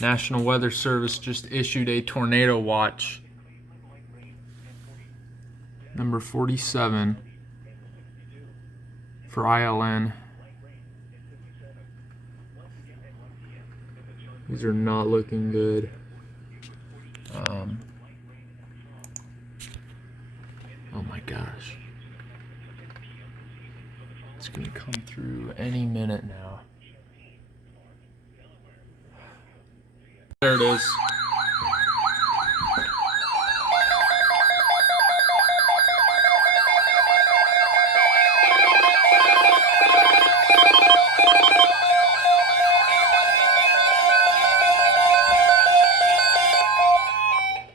National Weather Service just issued a tornado watch. Number 47 for ILN. These are not looking good. Oh my gosh. It's gonna come through any minute now. There it is.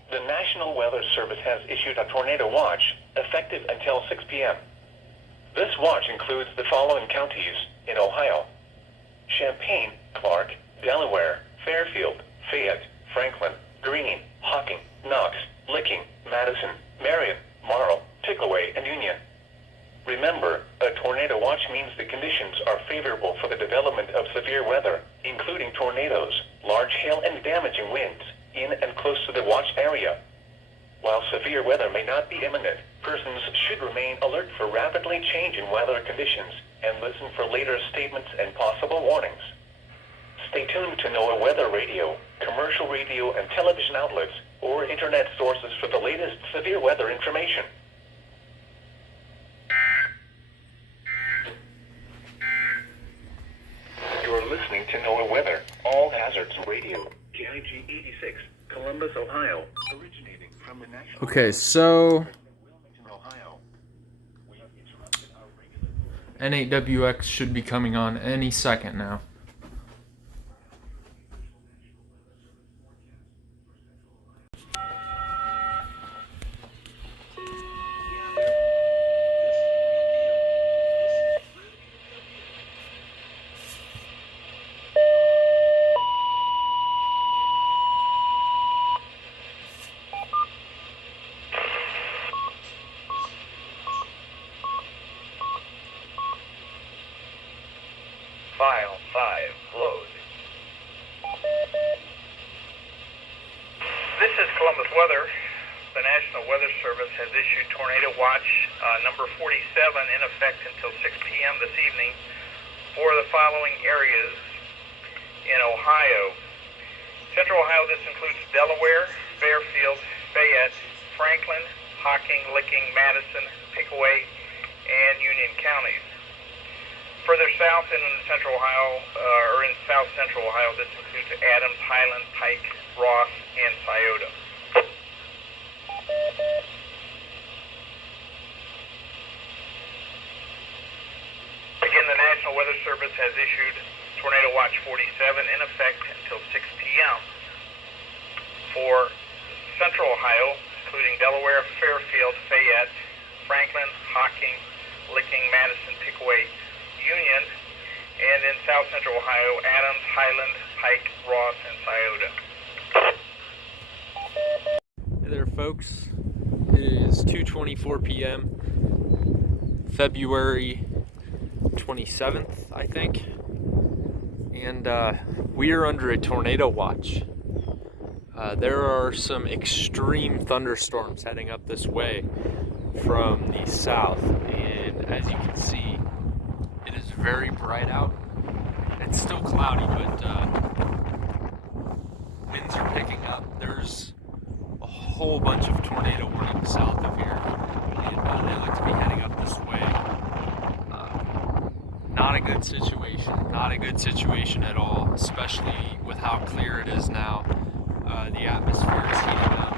The National Weather Service has issued a tornado watch effective until 6 p.m. This watch includes the following counties in Ohio: Champaign, Clark, Delaware, Fairfield, Fayette, Franklin, Greene, Hocking, Knox, Licking, Madison, Marion, Marl, Pickaway, and Union. Remember, a tornado watch means the conditions are favorable for the development of severe weather, including tornadoes, large hail, and damaging winds in and close to the watch area. While severe weather may not be imminent, persons should remain alert for rapidly changing weather conditions and listen for later statements and possible warnings. Stay tuned to NOAA Weather Radio, commercial radio and television outlets, or internet sources for the latest severe weather information. You're listening to NOAA Weather, All Hazards Radio, KIG 86, Columbus, Ohio, originating from the National... Okay, so N8WX should be coming on any second now. File 5, load. This is Columbus Weather. The National Weather Service has issued Tornado Watch number 47 in effect until 6 p.m. this evening for the following areas in Ohio. Central Ohio, this includes Delaware, Fairfield, Fayette, Franklin, Hocking, Licking, Madison, Pickaway, and Union counties. Further south in Central Ohio, or in South Central Ohio, this includes Adams, Highland, Pike, Ross, and Scioto. Again, the National Weather Service has issued Tornado Watch 47 in effect until 6 p.m. for Central Ohio, including Delaware, Fairfield, Fayette, Franklin, Hocking, Licking, Madison, Pickaway, Union, and in South Central Ohio, Adams, Highland, Pike, Ross, and Scioto. Hey there, folks. It is 2:24 p.m. February 27th, I think, and we are under a tornado watch. There are some extreme thunderstorms heading up this way from the south, and as you can see, it is very bright out. It's still cloudy, but winds are picking up. There's a whole bunch of tornado warnings south of here, and they look to be heading up this way. Not a good situation. Not a good situation at all, especially with how clear it is now. The atmosphere is heating up.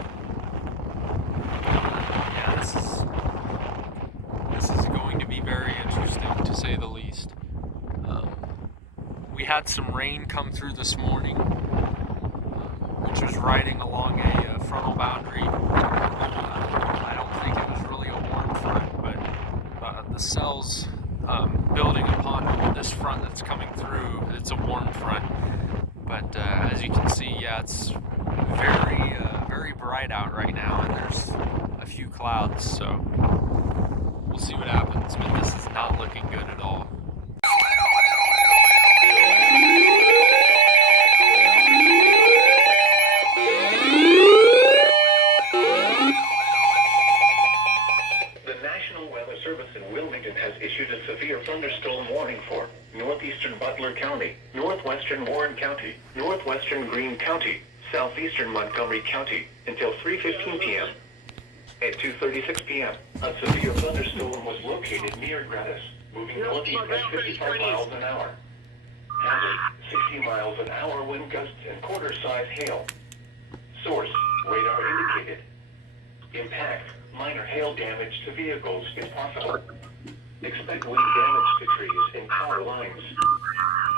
Yeah, this is going to be very interesting, to say the least. We had some rain come through this morning, which was riding along a frontal boundary. I don't think it was really a warm front, but the cells building upon this front that's coming through, it's a warm front. But as you can see, yeah, it's very bright out right now, and there's a few clouds, so we'll see what happens, but this is not looking good at all. northeastern Butler County, northwestern Warren County, northwestern Greene County, southeastern Montgomery County, until 3:15 p.m. At 2:36 p.m., a severe thunderstorm was located near Gratis, moving northeast at 55 miles an hour. Hazard, 60 miles an hour wind gusts and quarter-size hail. Source, radar indicated. Impact, minor hail damage to vehicles is possible. Expect wind damage to trees and power lines.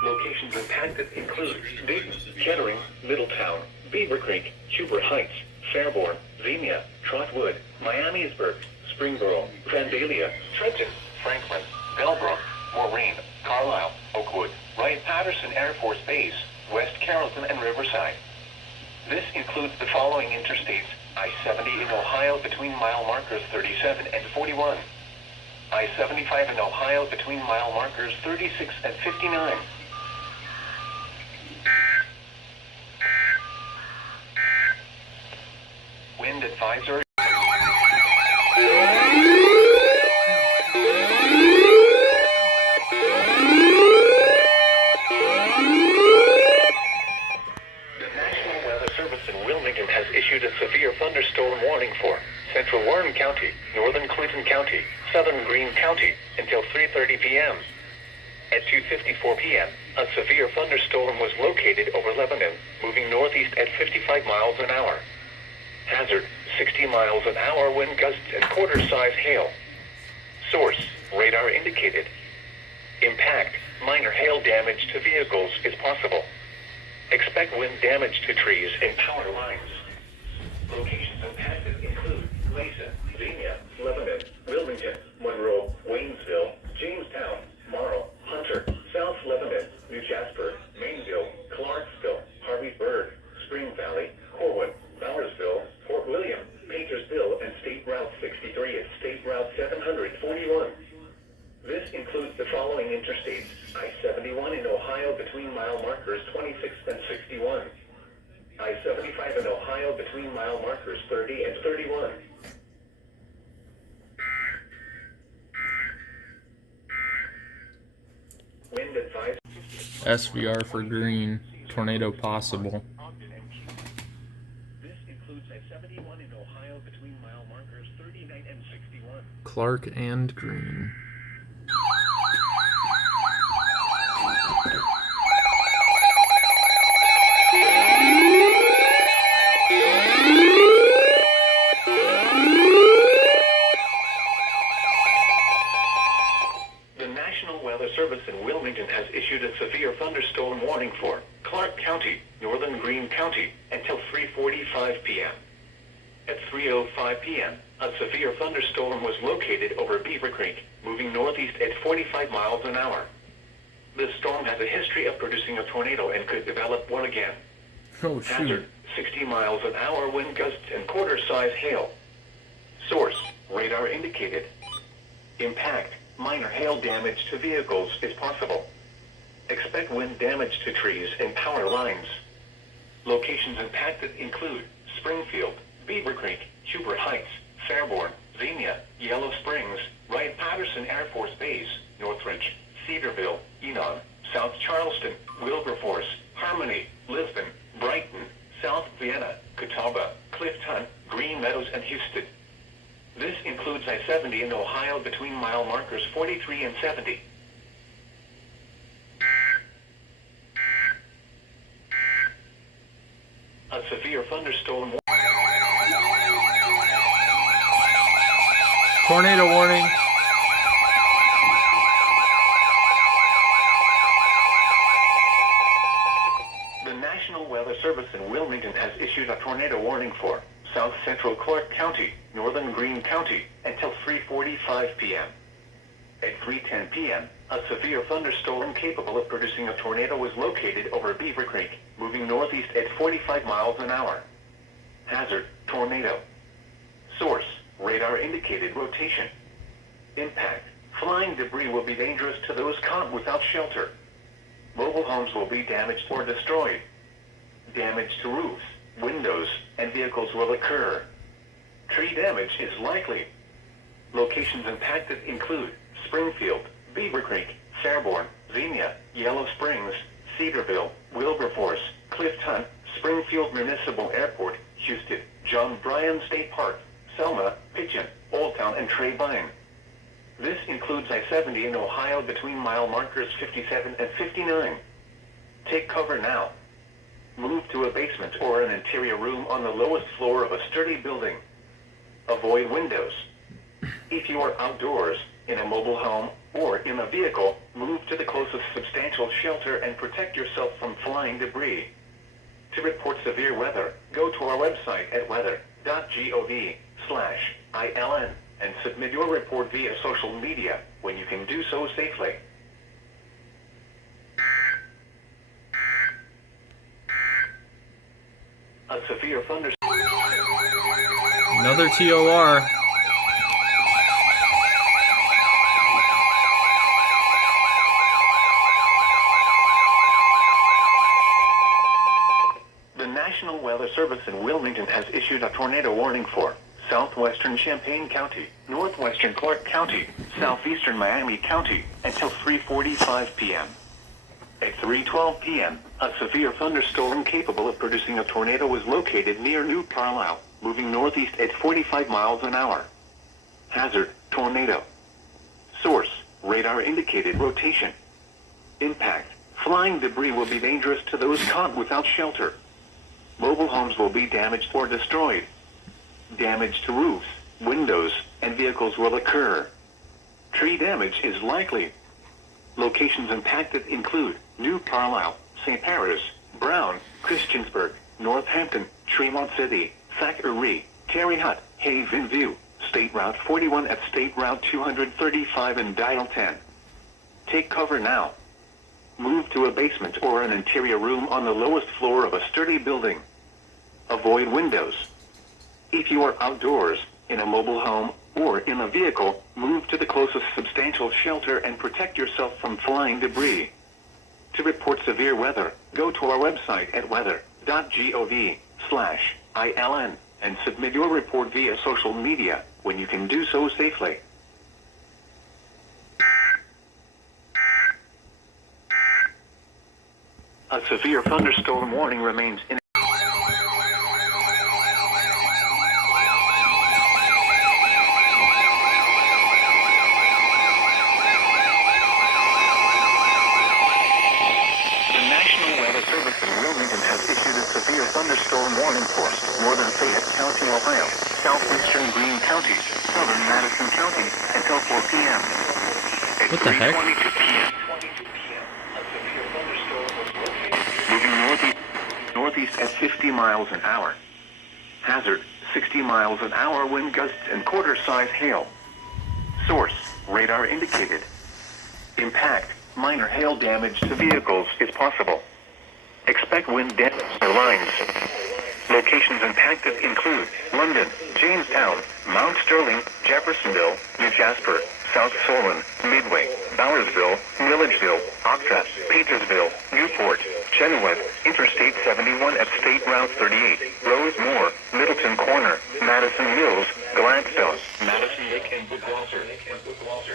Locations impacted include Dayton, Kettering, Middletown, Beaver Creek, Huber Heights, Fairborn, Xenia, Trotwood, Miamisburg, Springboro, Vandalia, Trenton, Franklin, Bellbrook, Maureen, Carlisle, Oakwood, Wright-Patterson Air Force Base, West Carrollton, and Riverside. This includes the following interstates: I-70 in Ohio between mile markers 37 and 41. I-75 in Ohio between mile markers 36 and 59. Wind advisory. Has issued a severe thunderstorm warning for central Warren County, northern Clinton County, southern Greene County until 3:30 p.m. At 2:54 p.m., a severe thunderstorm was located over Lebanon, moving northeast at 55 miles an hour. Hazard, 60 miles an hour wind gusts and quarter-size hail. Source, radar indicated. Impact, minor hail damage to vehicles is possible. Expect wind damage to trees and power lines. Locations impacted include Mesa, Xenia, Lebanon, Wilmington, Monroe, Waynesville, Jamestown, Morrow, Hunter, South Lebanon, New Jasper, Mainville, Clarksville, Harveysburg, Spring Valley, Corwin, Bowersville, Fort William, Paintersville, and State Route 63 and State Route 741. This includes the following interstates: I-71 in Ohio between mile markers 26 and 61. I-75 in Ohio between mile markers 30 and 31. Wind advisory. SVR for green. Tornado possible. This includes I-71 in Ohio between mile markers 39 and 61. Clark and Green. The National Weather Service in Wilmington has issued a severe thunderstorm warning for Clark County, northern Greene County, until 3:45 p.m. At 3:05 p.m., a severe thunderstorm was located over Beaver Creek, moving northeast at 45 miles an hour. This storm has a history of producing a tornado and could develop one again. Oh, shoot. Hazard, 60 miles an hour wind gusts and quarter-size hail. Source, radar indicated. Impact, minor hail damage to vehicles is possible. Expect wind damage to trees and power lines. Locations impacted include Springfield, Beaver Creek, Huber Heights, Fairborn, Xenia, Yellow Springs, Wright-Patterson Air Force Base, Northridge, Cedarville, Enon, South Charleston, Wilberforce, Harmony, Lisbon, Brighton, South Vienna, Catawba, Clifton, Green Meadows, and Houston. This includes I-70 in Ohio between mile markers 43 and 70. A severe thunderstorm. Tornado warning. The National Weather Service in Wilmington has issued a tornado warning for South Central Clark County, northern Greene County, until 3:45 p.m. At 3:10 p.m., a severe thunderstorm capable of producing a tornado was located over Beaver Creek, moving northeast at 45 miles an hour. Hazard, tornado. Source, radar indicated rotation. Impact, flying debris will be dangerous to those caught without shelter. Mobile homes will be damaged or destroyed. Damage to roofs, windows, and vehicles will occur. Tree damage is likely. Locations impacted include Springfield, Beaver Creek, Fairborn, Xenia, Yellow Springs, Cedarville, Wilberforce, Clifton, Springfield Municipal Airport, Houston, John Bryan State Park, Selma, Pigeon, Old Town, and Trevine. This includes I-70 in Ohio between mile markers 57 and 59. Take cover now. Move to a basement or an interior room on the lowest floor of a sturdy building. Avoid windows. If you are outdoors, in a mobile home, or in a vehicle, move to the closest substantial shelter and protect yourself from flying debris. To report severe weather, go to our website at weather.gov/ILN and submit your report via social media when you can do so safely. A severe thunderstorm. Another TOR. The National Weather Service in Wilmington has issued a tornado warning for southwestern Champaign County, northwestern Clark County, southeastern Miami County, until 3:45 p.m. At 3:12 p.m., a severe thunderstorm capable of producing a tornado was located near New Carlisle, moving northeast at 45 miles an hour. Hazard, tornado. Source, radar indicated rotation. Impact, flying debris will be dangerous to those caught without shelter. Mobile homes will be damaged or destroyed. Damage to roofs, windows, and vehicles will occur. Tree damage is likely. Locations impacted include New Carlisle, St. Paris, Brown, Christiansburg, Northampton, Tremont City, Thackeray, Terre Haute, Haven View, State Route 41 at State Route 235 and Dial 10. Take cover now. Move to a basement or an interior room on the lowest floor of a sturdy building. Avoid windows. If you are outdoors, in a mobile home, or in a vehicle, move to the closest substantial shelter and protect yourself from flying debris. To report severe weather, go to our website at weather.gov/ILN and submit your report via social media when you can do so safely. A severe thunderstorm warning remains in thunderstorm warning for northern Fayette County, Ohio, southeastern Greene County, southern Madison County until 4 p.m. At What the heck? 3:22 p.m., a severe thunderstorm was located moving northeast at 50 miles an hour. Hazard, 60 miles an hour wind gusts and quarter-size hail. Source, radar indicated. Impact, minor hail damage to vehicles is possible. Expect wind damage to lines. Locations impacted include London, Jamestown, Mount Sterling, Jeffersonville, New Jasper, South Solon, Midway, Bowersville, Milledgeville, Octa, Petersville, Newport, Chenoweth, Interstate 71 at State Route 38, Rosemore, Middleton Corner, Madison Mills, Gladstone, Madison Lake, and Bookwalter.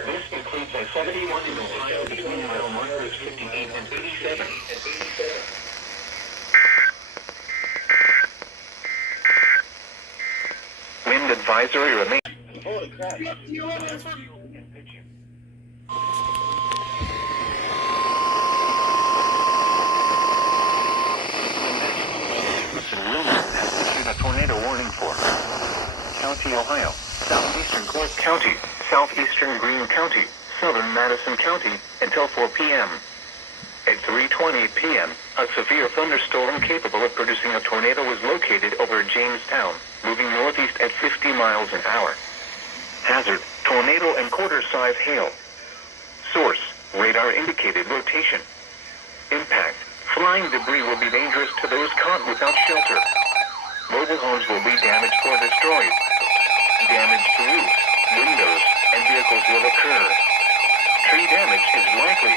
This includes I-71 in Ohio between mile markers 58 and 87. Wind advisory remains. Holy crap. A tornado warning for County, Ohio, southeastern Clark County, southeastern Greene County, southern Madison County until 4 p.m. At 3:20 p.m., a severe thunderstorm capable of producing a tornado was located over Jamestown, moving northeast at 50 miles an hour. Hazard, tornado and quarter-size hail. Source, radar indicated rotation. Impact, flying debris will be dangerous to those caught without shelter. Mobile homes will be damaged or destroyed. Damage to roofs, windows, and vehicles will occur. Tree damage is likely.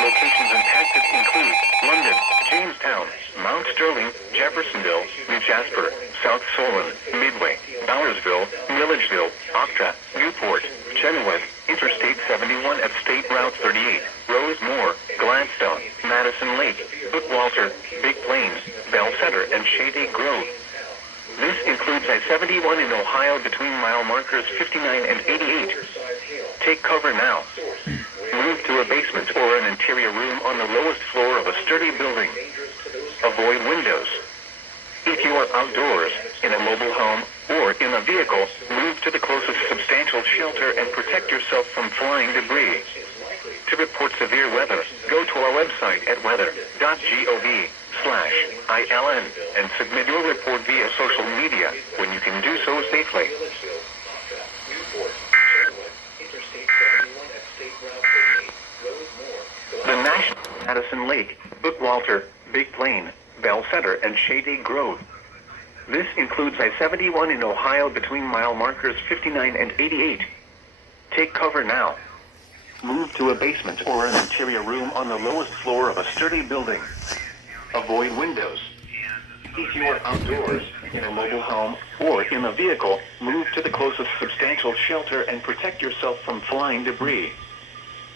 Locations impacted include London, Jamestown, Mount Sterling, Jeffersonville, New Jasper, South Solon, Midway, Bowersville, Milledgeville, Octa, Newport, Chenoweth, Interstate 71 at State Route 38, Rose Rosemore, Gladstone, Madison Lake, Bookwalter, Big Plains, Bellcenter, and Shady Grove. This includes I-71 in Ohio between mile markers 59 and 88. Take cover now. Move to a basement or an interior room on the lowest floor of a sturdy building. Avoid windows. If you are outdoors, in a mobile home, or in a vehicle, move to the closest substantial shelter and protect yourself from flying debris. To report severe weather, go to our website at weather.gov/ILN and submit your report via social media when you can do so safely. The National Madison Lake, Bookwalter, Big Plain, Bellcenter, and Shady Grove. This includes I-71 in Ohio between mile markers 59 and 88. Take cover now. Move to a basement or an interior room on the lowest floor of a sturdy building. Avoid windows. If you are outdoors, in a mobile home, or in a vehicle, move to the closest substantial shelter and protect yourself from flying debris.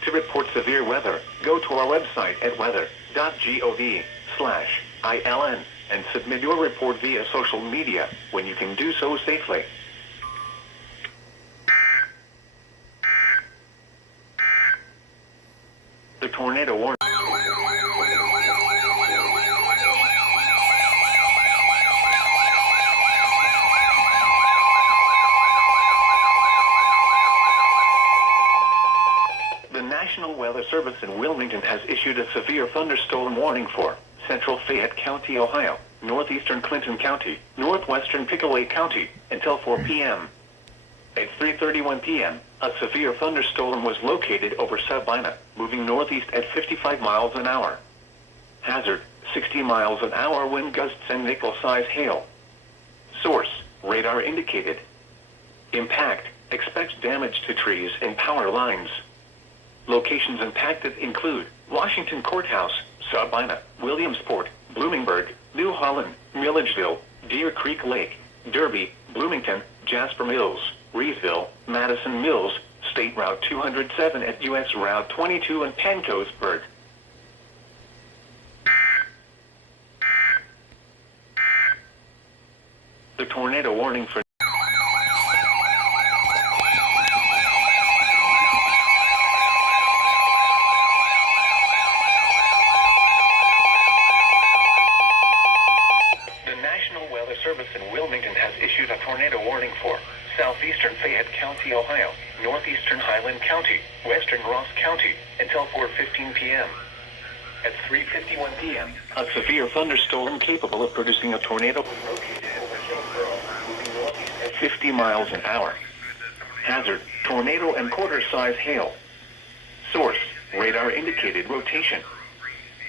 To report severe weather, go to our website at weather.gov/ILN and submit your report via social media when you can do so safely. The tornado warning. The National Weather Service in Wilmington has issued a severe thunderstorm warning for central Fayette County, Ohio, northeastern Clinton County, northwestern Pickaway County, until 4 p.m. At 3:31 p.m., a severe thunderstorm was located over Sabina, moving northeast at 55 miles an hour. Hazard, 60 miles an hour wind gusts and nickel-size hail. Source, radar indicated. Impact, expect damage to trees and power lines. Locations impacted include Washington Courthouse, Sabina, Williamsport, Bloomingburg, New Holland, Milledgeville, Deer Creek Lake, Derby, Bloomington, Jasper Mills, Reesville, Madison Mills, State Route 207 at U.S. Route 22 and Pancosburg. The tornado warning for tornado warning for southeastern Fayette County, Ohio, northeastern Highland County, western Ross County, until 4:15 p.m. At 3:51 p.m., a severe thunderstorm capable of producing a tornado was located over Hillsborough, moving northeast at 50 miles an hour. Hazard, tornado and quarter-size hail. Source, radar indicated rotation.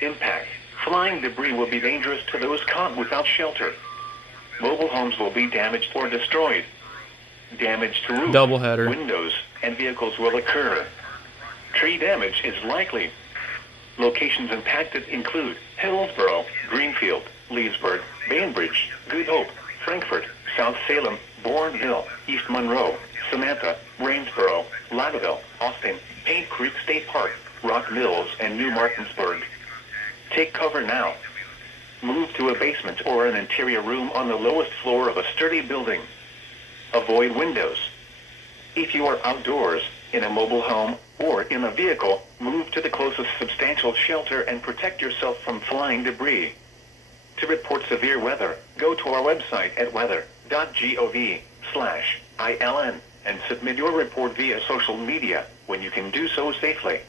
Impact, flying debris will be dangerous to those caught without shelter. Mobile homes will be damaged or destroyed. Damage to roofs, Doubleheader. windows, and vehicles will occur. Tree damage is likely. Locations impacted include Hillsborough, Greenfield, Leesburg, Bainbridge, Good Hope, Frankfort, South Salem, Bourneville, East Monroe, Samantha, Waynesboro, Lauderdale, Austin, Paint Creek State Park, Rock Mills, and New Martinsburg. Take cover now. Move to a basement or an interior room on the lowest floor of a sturdy building. Avoid windows. If you are outdoors, in a mobile home, or in a vehicle, move to the closest substantial shelter and protect yourself from flying debris. To report severe weather, go to our website at weather.gov/ILN and submit your report via social media when you can do so safely.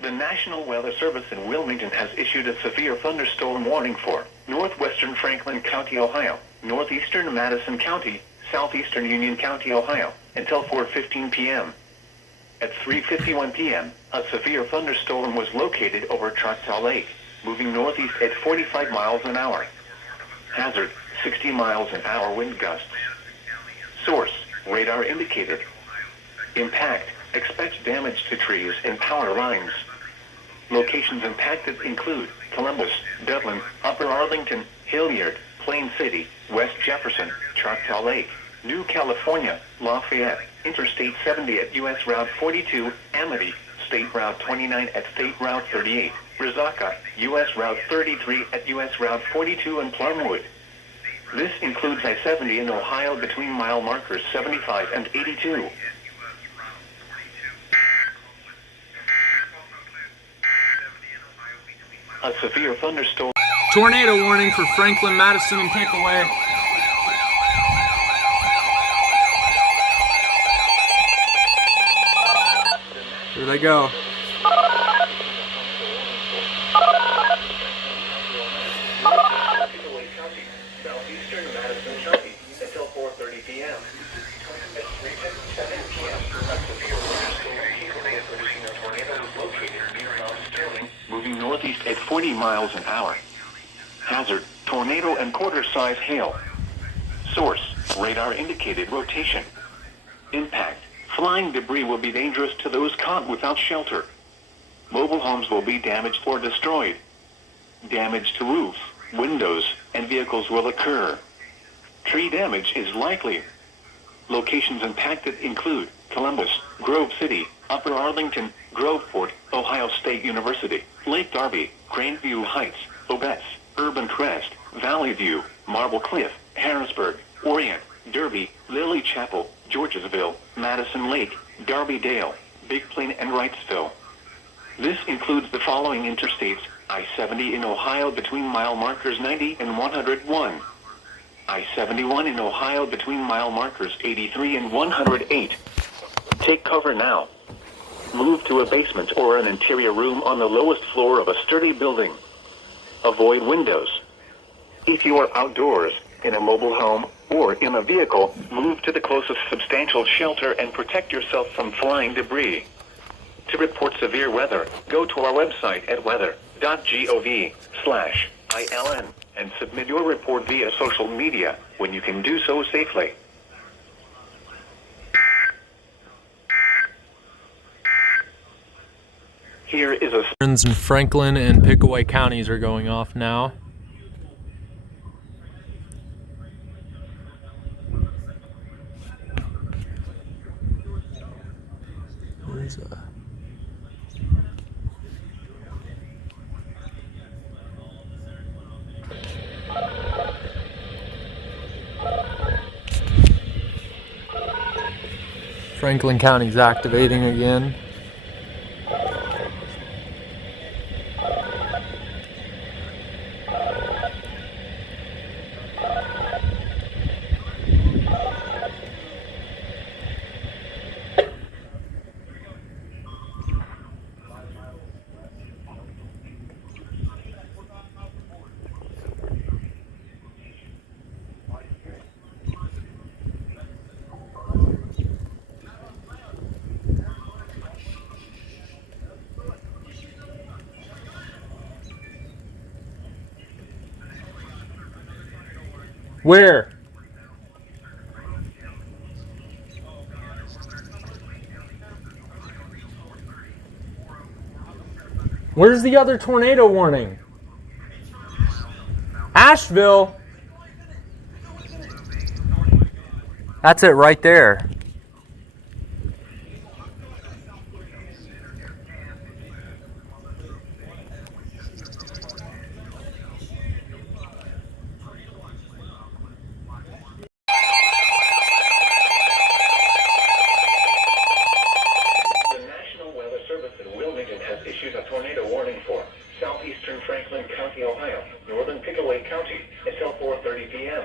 The National Weather Service in Wilmington has issued a severe thunderstorm warning for northwestern Franklin County, Ohio, northeastern Madison County, southeastern Union County, Ohio, until 4:15 p.m. At 3:51 p.m., a severe thunderstorm was located over Choctaw Lake, moving northeast at 45 miles an hour. Hazard, 60 miles an hour wind gusts. Source, radar indicated. Impact, expect damage to trees and power lines. Locations impacted include Columbus, Dublin, Upper Arlington, Hilliard, Plain City, West Jefferson, Choctaw Lake, New California, Lafayette, Interstate 70 at U.S. Route 42, Amity, State Route 29 at State Route 38, Resaca, U.S. Route 33 at U.S. Route 42 and Plumwood. This includes I-70 in Ohio between mile markers 75 and 82. A severe thunderstorm. Tornado warning for Franklin, Madison, and Pickaway. Here they go. Southeastern Madison County until 4:30 p.m. At 3:57 p.m., a severe thunderstorm capable of producing a tornado is located near Mount Sterling, moving northeast at 40 miles an hour. Hazard, tornado and quarter-size hail. Source, radar indicated rotation. Impact, flying debris will be dangerous to those caught without shelter. Mobile homes will be damaged or destroyed. Damage to roofs, windows, and vehicles will occur. Tree damage is likely. Locations impacted include Columbus, Grove City, Upper Arlington, Groveport, Ohio State University, Lake Darby, Grandview Heights, Obetz, Urban Crest, Valley View, Marble Cliff, Harrisburg, Orient, Derby, Lily Chapel, Georgesville, Madison Lake, Darby Dale, Big Plain, and Wrightsville. This includes the following interstates: I-70 in Ohio between mile markers 90 and 101. I-71 in Ohio between mile markers 83 and 108. Take cover now. Move to a basement or an interior room on the lowest floor of a sturdy building. Avoid windows. If you are outdoors, in a mobile home, or in a vehicle, move to the closest substantial shelter and protect yourself from flying debris. To report severe weather, go to our website at weather.gov/ILN and submit your report via social media when you can do so safely. Here is a... Sirens in Franklin and Pickaway counties are going off now. Franklin County's activating again. Where? Where's the other tornado warning? Asheville. That's it right there. Southeastern Franklin County, Ohio, northern Pickaway County, until 4:30 p.m.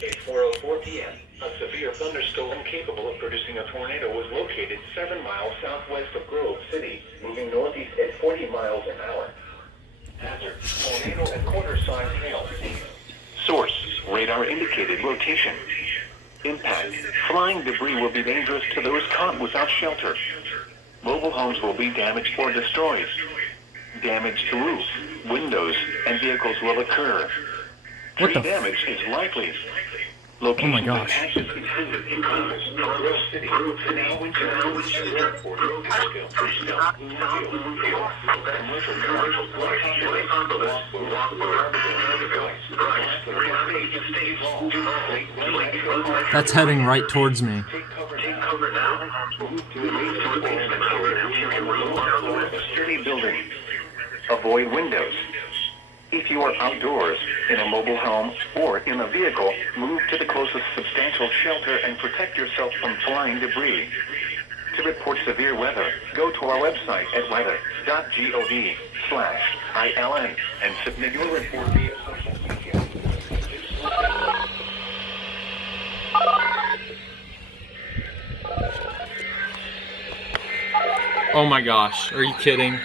At 4:04 p.m., a severe thunderstorm capable of producing a tornado was located 7 miles southwest of Grove City, moving northeast at 40 miles an hour. Hazard, tornado and quarter-size hail. Source, radar indicated rotation. Impact, flying debris will be dangerous to those caught without shelter. Mobile homes will be damaged or destroyed. Damage to roofs, windows, and vehicles will occur. Tree damage is likely. Locations my gosh. and patches include Columbus, Grove City, Canal Winchester, Airport, Asheville, Louisville, Commercial Park, That's heading right towards me. Take cover now. Move to the sturdy building. Avoid windows. If you are outdoors, in a mobile home, or in a vehicle, move to the closest substantial shelter and protect yourself from flying debris. To report severe weather, go to our website at weather.gov/ILN and submit your report via social media. Oh my gosh, are you kidding?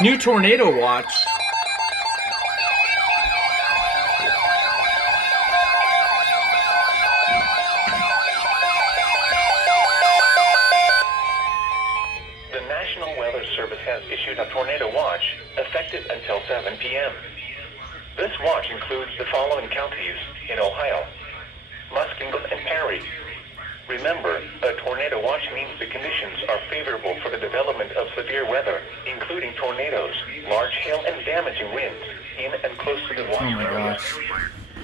New tornado watch. The National Weather Service has issued a tornado watch effective until 7 p.m. This watch includes the following counties in Ohio: Muskingum and Perry. Remember, a tornado watch means the conditions are favorable for the development of severe weather, including tornadoes, large hail, and damaging winds in and close to the watch Oh my area. gosh.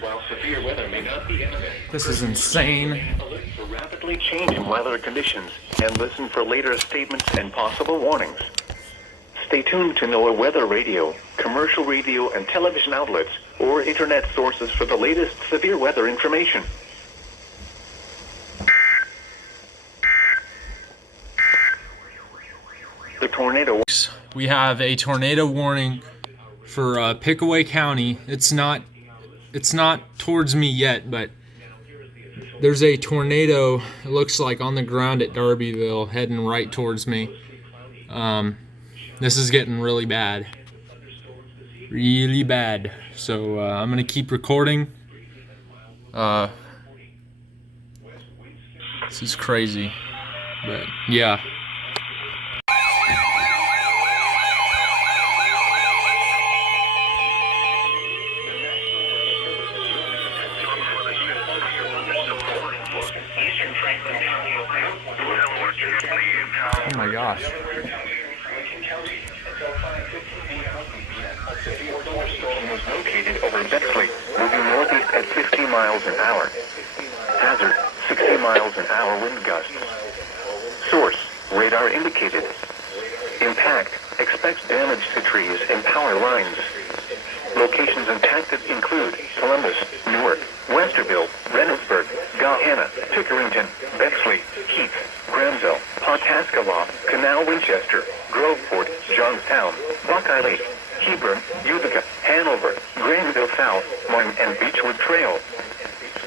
While severe weather may not be imminent, This is insane. alert for rapidly changing weather conditions and listen for later statements and possible warnings. Stay tuned to NOAA weather radio, commercial radio and television outlets, or internet sources for the latest severe weather information. The tornado. We have a tornado warning for Pickaway County. It's not towards me yet, but there's a tornado, it looks like, on the ground at Darbyville heading right towards me. This is getting really bad. Really bad. So I'm going to keep recording. This is crazy. But yeah. Oh my gosh. Was located over Bexley, moving northeast at 50 miles an hour. Hazard, 60 miles an hour wind gusts. Source, radar indicated. Impact, expects damage to trees and power lines. Locations impacted include Columbus, Newark, Westerville, Reynoldsburg, Gahanna, Pickerington, Bexley, Heath, Granville, Pawhuskalaw, Canal Winchester, Groveport, Johnstown, Buckeye Lake, Hebron, Utica, Hanover, Granville South, Martin, and Beechwood Trail.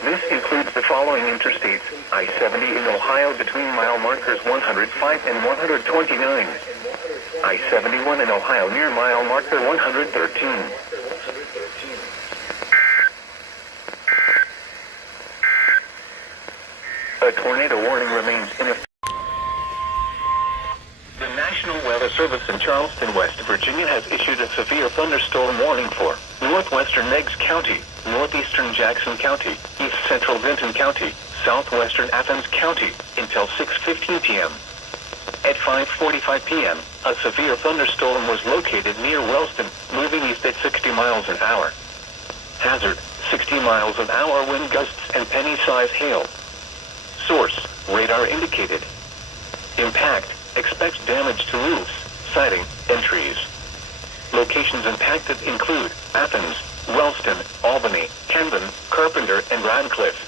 This includes the following interstates: I-70 in Ohio between mile markers 105 and 129. I-71 in Ohio near mile marker 113. A tornado warning remains in effect. The National Weather Service in Charleston, West Virginia has issued a severe thunderstorm warning for northwestern Meigs County, northeastern Jackson County, east central Vinton County, southwestern Athens County until 6:15 p.m. At 5:45 p.m., a severe thunderstorm was located near Wellston, moving east at 60 miles an hour. Hazard, 60 miles an hour wind gusts and penny-size hail. Source, radar indicated. Impact, expects damage to roofs, siding, and trees. Locations impacted include Athens, Wellston, Albany, Camden, Carpenter, and Radcliffe.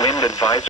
Wind advisory.